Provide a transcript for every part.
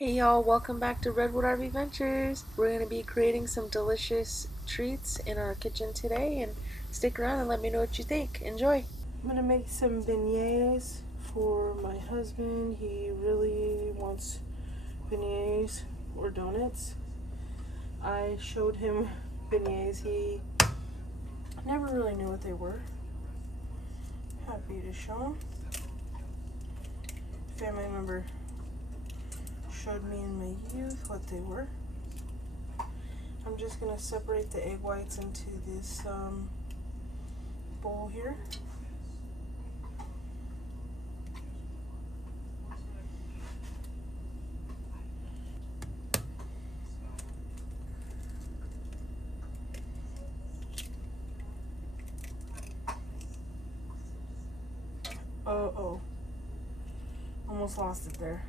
Hey y'all, welcome back to Redwood RV Ventures. We're going to be creating some delicious treats in our kitchen today, and stick around and let me know what you think. Enjoy! I'm going to make some beignets for my husband. He really wants beignets or donuts. I showed him beignets. He never really knew what they were. Happy to show him. Family member showed me in my youth what they were. I'm just going to separate the egg whites into this bowl here. Oh, almost lost it there.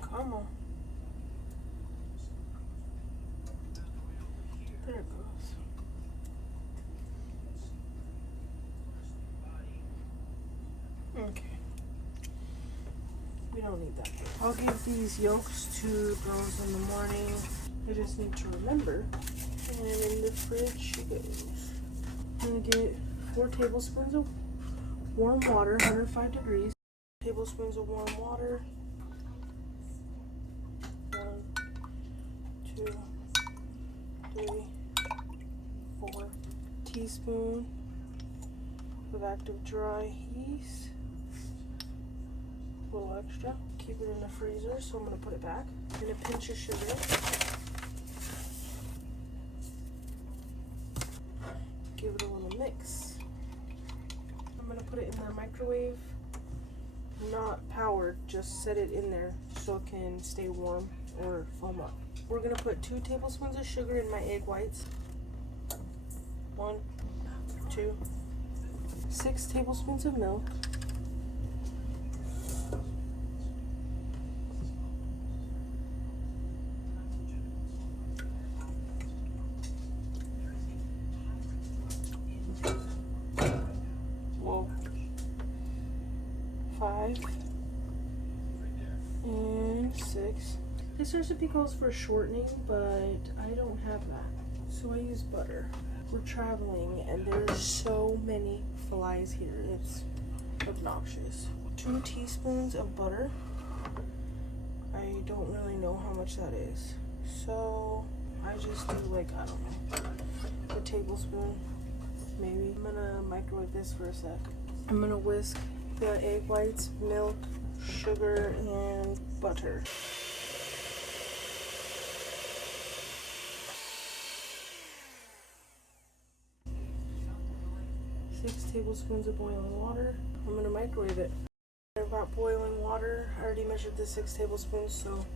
Come on. There it goes. Okay. We don't need that. I'll give these yolks to girls in the morning. I just need to remember. And in the fridge she goes. I'm going to get 4 tablespoons of warm water, 105 degrees. Tablespoons of warm water. 1, 2, 3, 4 teaspoons of active dry yeast. A little extra. Keep it in the freezer, so I'm going to put it back. And a pinch of sugar. Give it a little mix. I'm going to put it in the microwave. Not powered, just set it in there so it can stay warm or foam up. We're going to put 2 tablespoons of sugar in my egg whites. 1, 2, 6 tablespoons of milk. 5 and 6. This recipe calls for shortening, but I don't have that, so I use butter. We're traveling and there's so many flies here, it's obnoxious. 2 teaspoons of butter. I don't really know how much that is, so I just do like, I don't know, a tablespoon maybe. I'm gonna microwave this for a sec. I'm gonna whisk the egg whites, milk, sugar, and butter. 6 tablespoons of boiling water. I'm gonna microwave it. I've got boiling water. I already measured the 6 tablespoons, so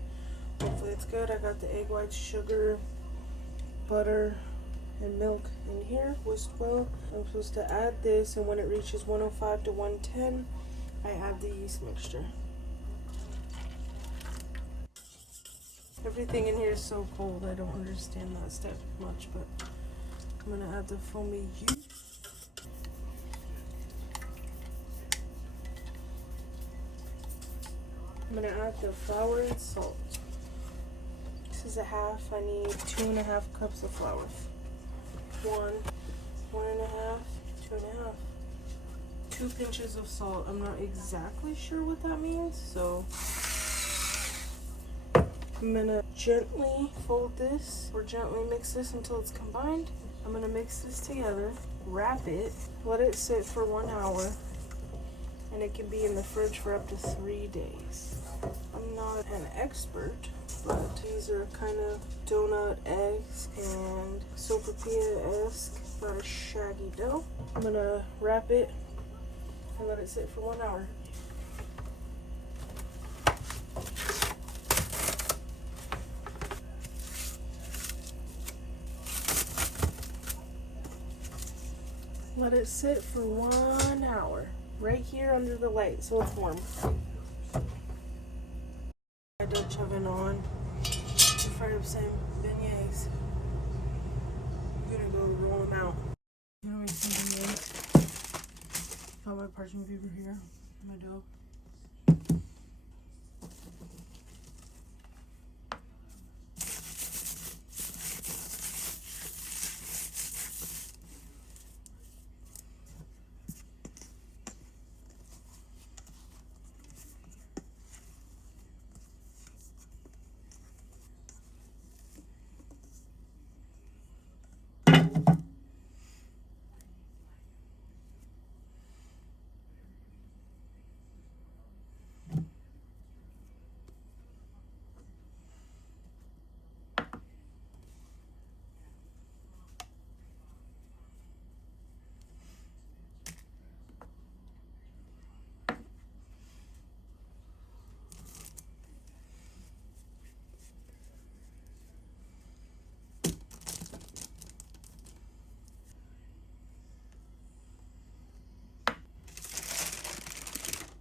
hopefully it's good. I got the egg whites, sugar, butter, and milk in here, whisked well. I'm supposed to add this, and when it reaches 105 to 110, I add the yeast mixture. Everything in here is so cold, I don't understand that step much, but I'm gonna add the foamy yeast. I'm gonna add the flour and salt. This is a half. I need 2.5 cups of flour. 1, 1.5, 2.5. 2 pinches of salt. I'm not exactly sure what that means, so I'm gonna gently fold this or gently mix this until it's combined. I'm gonna mix this together, wrap it, let it sit for 1 hour, and it can be in the fridge for up to 3 days. I'm not an expert, but these are kind of donut eggs and sopapilla-esque, not a shaggy dough. I'm gonna wrap it and let it sit for 1 hour. Let it sit for 1 hour, right here under the light so it's warm. My Dutch oven on to fry up some beignets. I'm gonna go roll them out. Now we see them in. got my parchment paper here, my dough.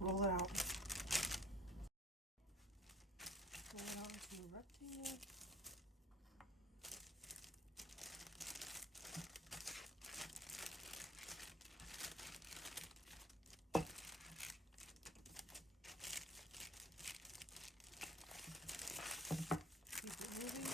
Roll it out. Roll it out into a rectangle. Keep it moving.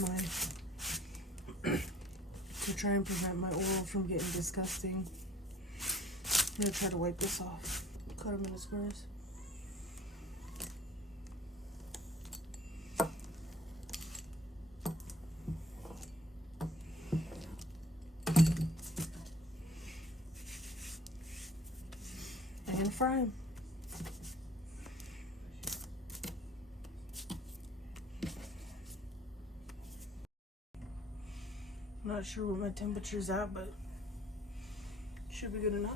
Nice. To try and prevent my oil from getting disgusting, I'm gonna try to wipe this off. Cut them into squares. And fry them. I'm not sure what my temperature's at, but should be good enough.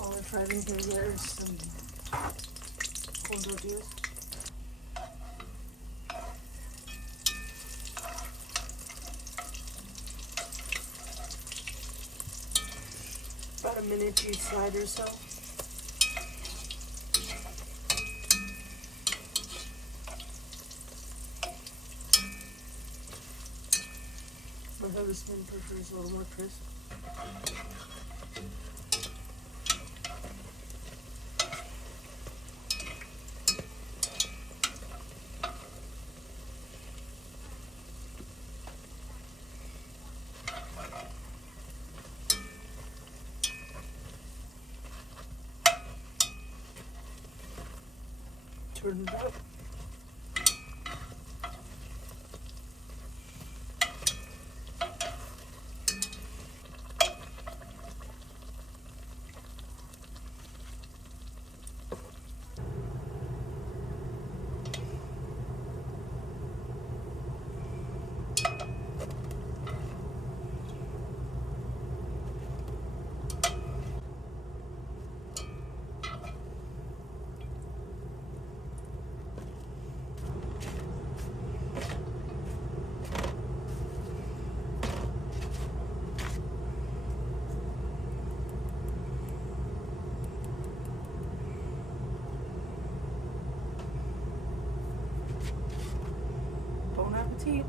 All I tried in here is some corn tortillas. About a minute each side or so. I have the skin prefers a little more crisp. Turn it up. Bon appetit.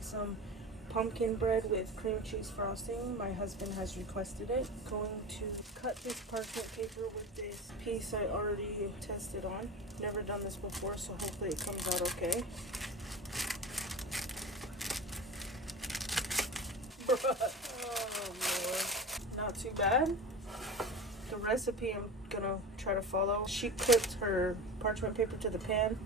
make some pumpkin bread with cream cheese frosting. My husband has requested it. Going to cut this parchment paper with this piece I already tested on. Never done this before, so hopefully it comes out okay. Oh Lord. Not too bad. The recipe I'm gonna try to follow. She clipped her parchment paper to the pan.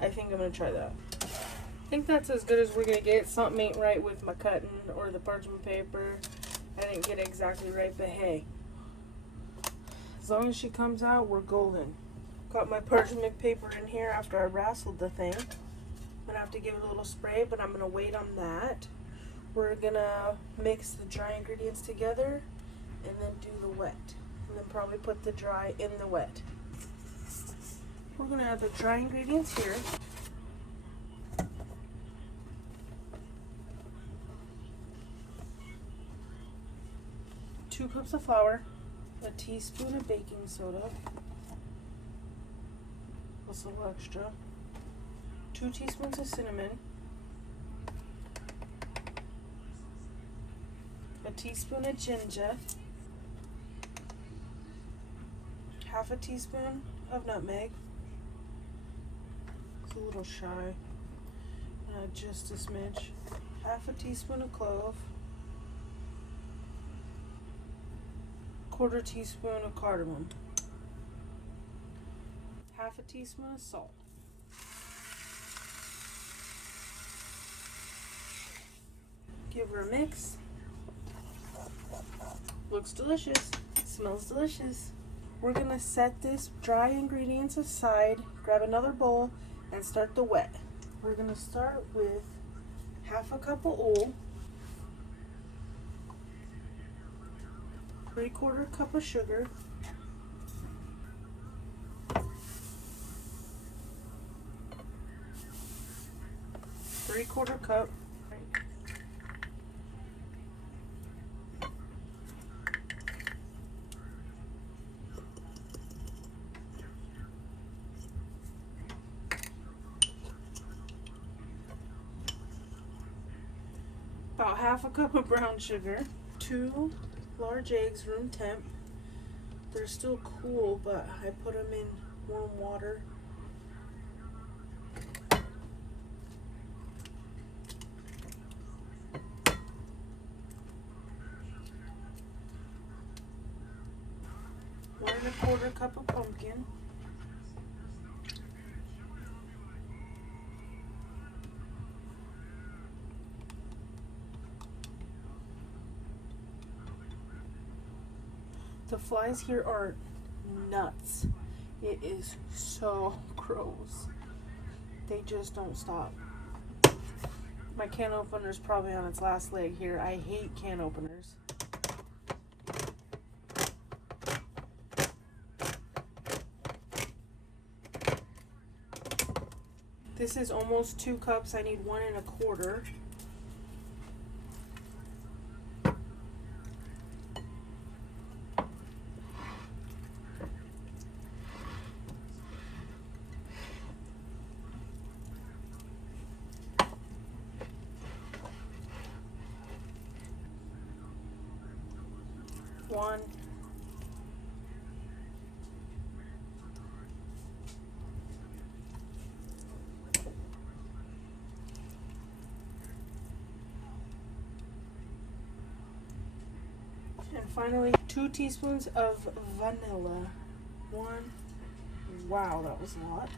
I think I'm gonna try that. I think that's as good as we're gonna get. Something ain't right with my cutting or the parchment paper. I didn't get it exactly right, but hey. As long as she comes out, we're golden. Got my parchment paper in here after I rassled the thing. I'm gonna have to give it a little spray, but I'm gonna wait on that. We're gonna mix the dry ingredients together and then do the wet. And then probably put the dry in the wet. We're gonna add the dry ingredients here. Two cups of flour, a teaspoon of baking soda, a little extra, 2 teaspoons of cinnamon, a teaspoon of ginger, half a teaspoon of nutmeg. It's a little shy. Just a smidge. Half a teaspoon of clove. 1/4 teaspoon of cardamom. Half a teaspoon of salt. Give her a mix. Looks delicious. Smells delicious. We're gonna set this dry ingredients aside, grab another bowl, and start the wet. We're gonna start with half a cup of oil, 3/4 cup of sugar, 3/4 cup, about half a cup of brown sugar, 2 large eggs, room temp. They're still cool, but I put them in warm water. One and a 1/4 cup of pumpkin. The flies here are nuts. It is so gross. They just don't stop. My can opener is probably on its last leg here. I hate can openers. This is almost 2 cups. I need 1 and a 1/4. One. And finally, 2 teaspoons of vanilla. 1. Wow, that was a lot.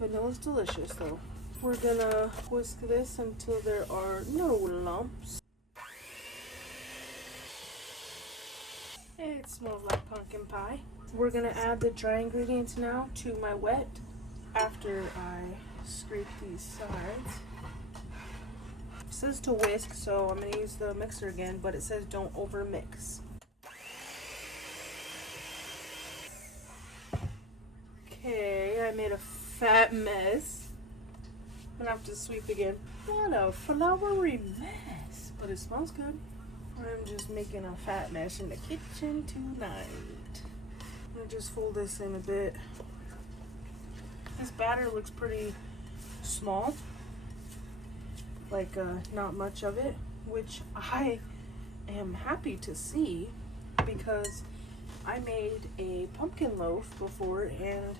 Vanilla's delicious though. We're gonna whisk this until there are no lumps. It smells like pumpkin pie. We're gonna add the dry ingredients now to my wet after I scrape these sides. It says to whisk, so I'm gonna use the mixer again, but it says don't over mix. Okay, I made a fat mess. I'm gonna have to sweep again. What a flowery mess, but it smells good. I'm just making a fat mess in the kitchen tonight. I'm gonna just fold this in a bit. This batter looks pretty small. like not much of it, which I am happy to see because I made a pumpkin loaf before and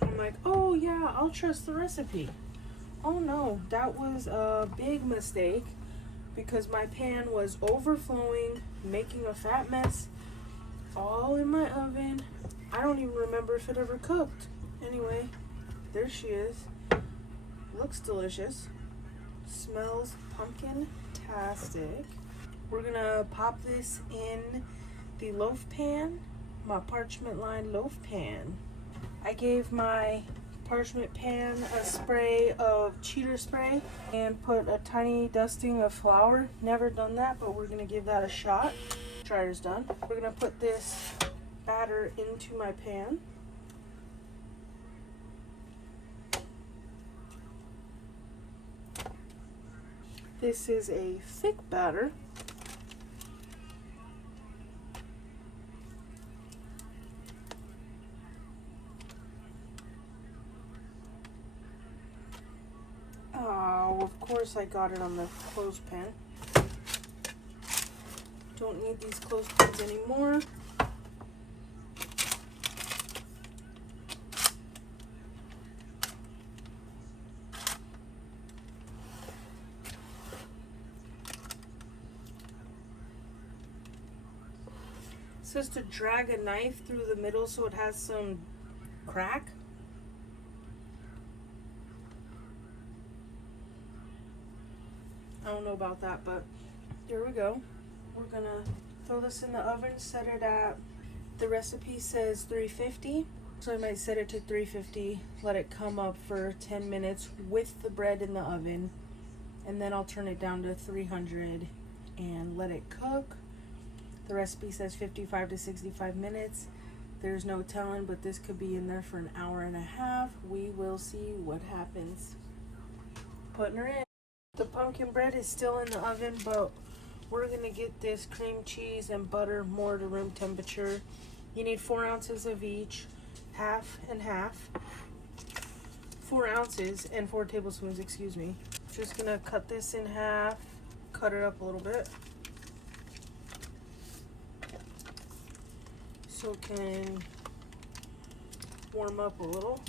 I'm like, oh yeah, I'll trust the recipe. Oh no, that was a big mistake because my pan was overflowing, making a fat mess all in my oven. I don't even remember if it ever cooked. Anyway, there she is. Looks delicious. Smells pumpkin-tastic. We're gonna pop this in the loaf pan, my parchment lined loaf pan. I gave my parchment pan a spray of cheater spray and put a tiny dusting of flour. Never done that, but we're gonna give that a shot. Dryer's done. We're gonna put this batter into my pan. This is a thick batter. Oh, of course I got it on the clothespin. Don't need these clothespins anymore. It says to drag a knife through the middle so it has some crack. I don't know about that, but here we go. We're gonna throw this in the oven, set it at, the recipe says 350. So I might set it to 350, let it come up for 10 minutes with the bread in the oven, and then I'll turn it down to 300 and let it cook. The recipe says 55 to 65 minutes. There's no telling, but this could be in there for an hour and a half. We will see what happens. Putting her in. The pumpkin bread is still in the oven, but we're gonna get this cream cheese and butter more to room temperature. You need 4 ounces of each, half and half. 4 ounces and 4 tablespoons, excuse me. Just gonna cut this in half, cut it up a little bit, so it can warm up a little.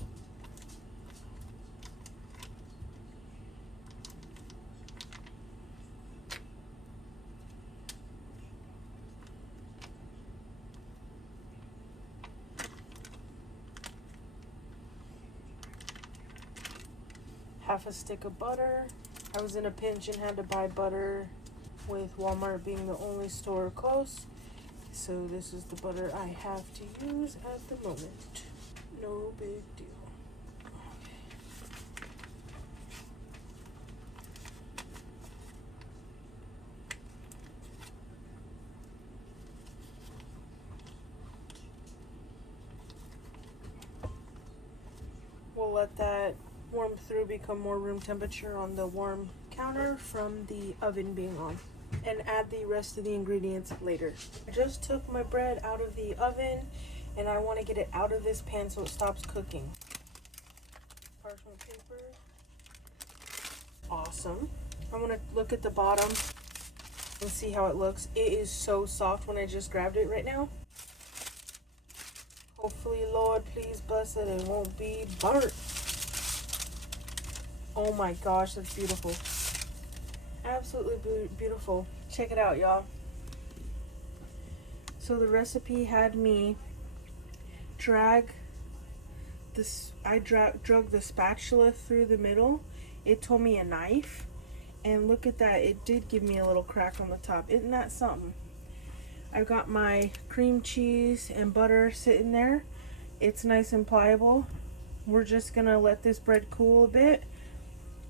Half a stick of butter. I was in a pinch and had to buy butter with Walmart being the only store close. So this is the butter I have to use at the moment. No big deal. We'll let that warm through, become more room temperature on the warm counter from the oven being on, and add the rest of the ingredients later. I just took my bread out of the oven and I want to get it out of this pan so it stops cooking. Parchment paper. Awesome. I'm going to look at the bottom and see how it looks. It is so soft when I just grabbed it right now. Hopefully, Lord, please bless it, it won't be burnt. Oh my gosh, that's beautiful. Absolutely beautiful. Check it out, y'all. So the recipe had me drag this, I drug the spatula through the middle. It told me a knife, and look at that, it did give me a little crack on the top. Isn't that something? I've got my cream cheese and butter sitting there. It's nice and pliable. We're just gonna let this bread cool a bit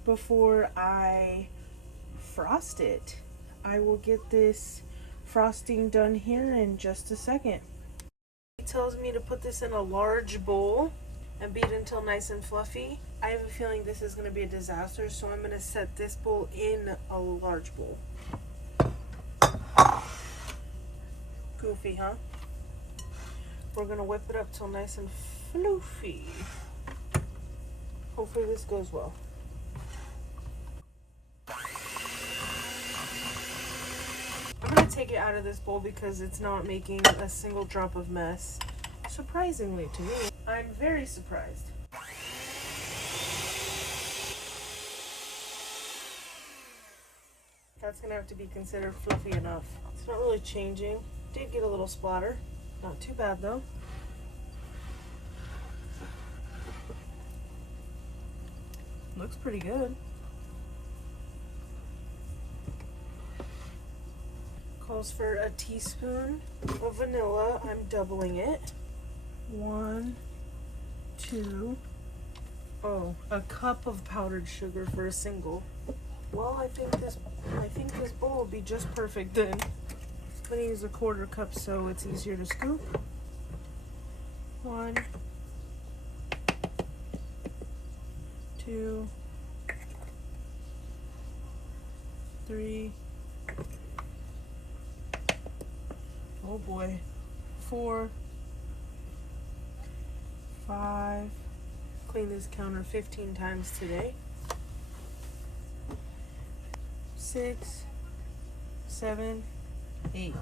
before I frost it. I will get this frosting done here in just a second. It tells me to put this in a large bowl and beat until nice and fluffy. I have a feeling this is going to be a disaster, so I'm going to set this bowl in a large bowl. Goofy, huh? We're going to whip it up till nice and floofy. Hopefully this goes well. take it out of this bowl because it's not making a single drop of mess. Surprisingly to me. I'm very surprised. That's gonna have to be considered fluffy enough. It's not really changing. Did get a little splatter. Not too bad though. Looks pretty good. Calls for a teaspoon of vanilla. I'm doubling it. 1, 2. Oh, a cup of powdered sugar for a single. Well, I think this bowl will be just perfect then. I'm gonna use a 1/4 cup so it's easier to scoop. 1, 2, 3. Oh boy. 4, 5. Clean this counter 15 times today. 6, 7, 8.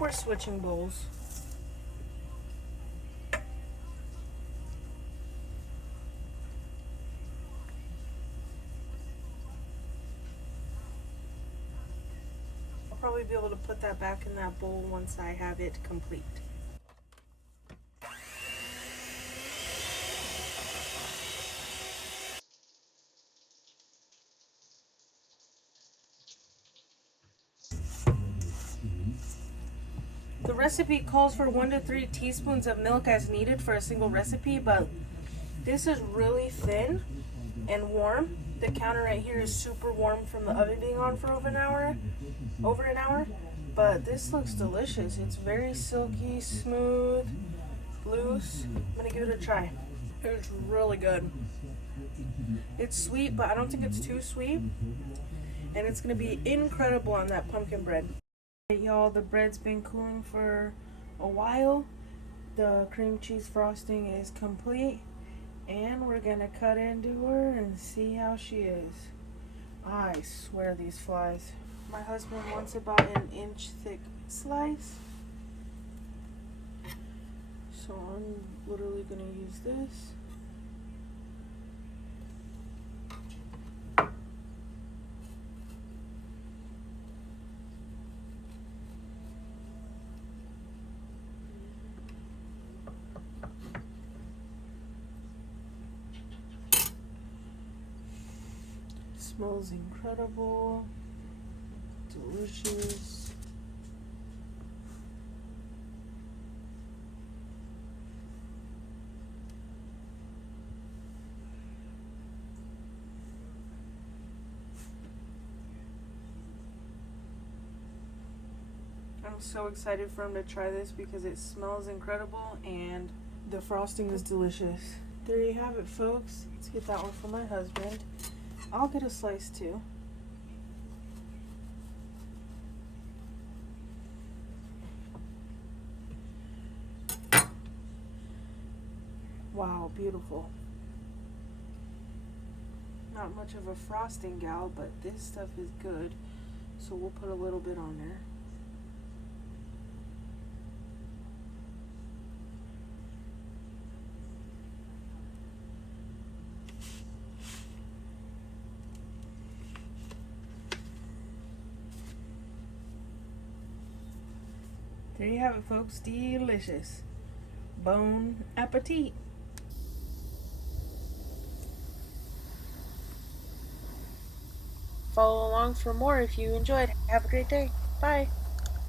We're switching bowls. I'll probably be able to put that back in that bowl once I have it complete. The recipe calls for 1 to 3 teaspoons of milk as needed for a single recipe, but this is really thin and warm. The counter right here is super warm from the oven being on for over an hour. But this looks delicious. It's very silky, smooth, loose. I'm gonna give it a try. It's really good. It's sweet, but I don't think it's too sweet. And it's gonna be incredible on that pumpkin bread. Y'all, the bread's been cooling for a while. The cream cheese frosting is complete, and we're gonna cut into her and see how she is. I swear these flies. My husband wants about an inch thick slice, so I'm literally gonna use this. Smells incredible, delicious. I'm so excited for him to try this because it smells incredible and the frosting is delicious. There you have it, folks. Let's get that one for my husband. I'll get a slice too. Wow, beautiful. Not much of a frosting gal, but this stuff is good. So we'll put a little bit on there. There you have it, folks. Delicious. Bon appetit. Follow along for more if you enjoyed. Have a great day. Bye.